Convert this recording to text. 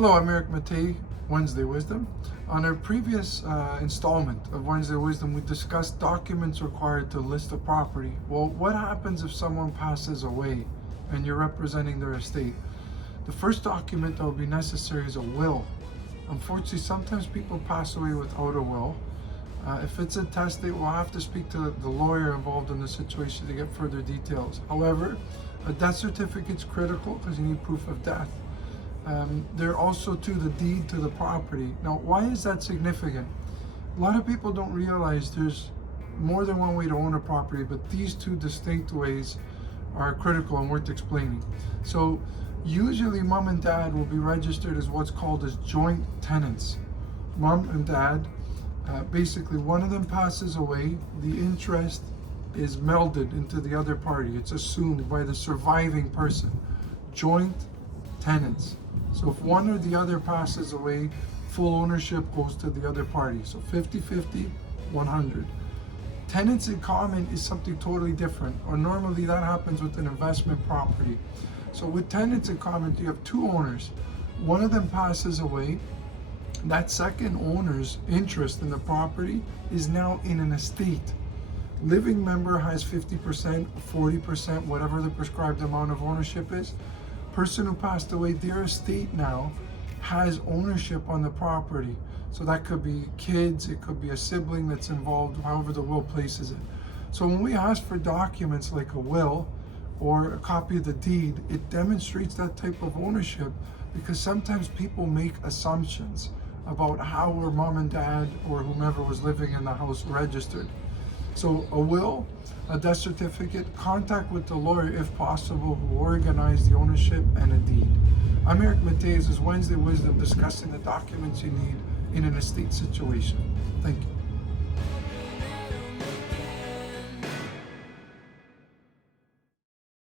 Hello, I'm Mattei, Wednesday Wisdom. On our previous installment of Wednesday Wisdom, we discussed documents required to list a property. Well, what happens if someone passes away and you're representing their estate? The first document that will be necessary is a will. Unfortunately, sometimes people pass away without a will. If it's a testate, we'll have to speak to the lawyer involved in the situation to get further details. However, a death certificate is critical because you need proof of death. There also too the deed to the property. Now, why is that significant? A lot of people don't realize there's more than one way to own a property, but these two distinct ways are critical and worth explaining. So usually mom and dad will be registered as what's called as joint tenants. Mom and dad, basically one of them passes away, the interest is melded into the other party. It's assumed by the surviving person. Joint tenants. So if one or the other passes away, full ownership goes to the other party. So 50-50, 100. Tenants in common is something totally different, or normally that happens with an investment property. So with tenants in common, you have two owners. One of them passes away. That second owner's interest in the property is now in an estate. Living member has 50%, 40%, whatever the prescribed amount of ownership is. Person who passed away, their estate now has ownership on the property. So that could be kids, it could be a sibling that's involved, however the will places it. So when we ask for documents like a will or a copy of the deed, it demonstrates that type of ownership, because sometimes people make assumptions about how were mom and dad or whomever was living in the house registered. So a will, a death certificate, contact with the lawyer if possible who organized the ownership, and a deed. I'm Mattei. This is Wednesday Wisdom, discussing the documents you need in an estate situation. Thank you.